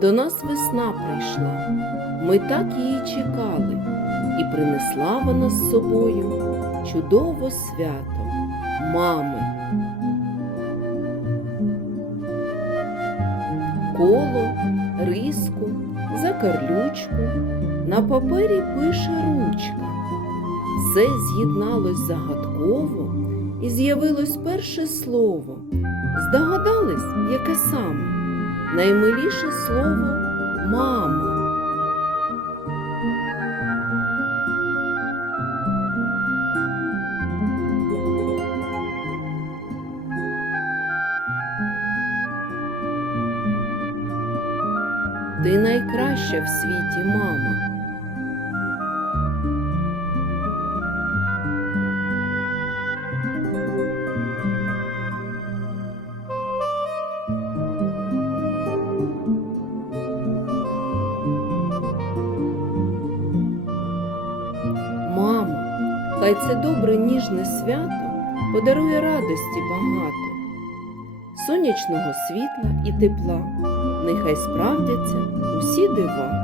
До нас весна прийшла, ми так її чекали, і принесла вона з собою чудове свято мами. Коло, риску, закарлючку на папері пише ручка. Все з'єдналось загадково і з'явилось перше слово. Здогадались, яке саме? Наймиліше слово мама. Ти найкраща в світі мама. Мама, хай це добре ніжне свято подарує радості багато, сонячного світла і тепла, нехай справдяться усі дива.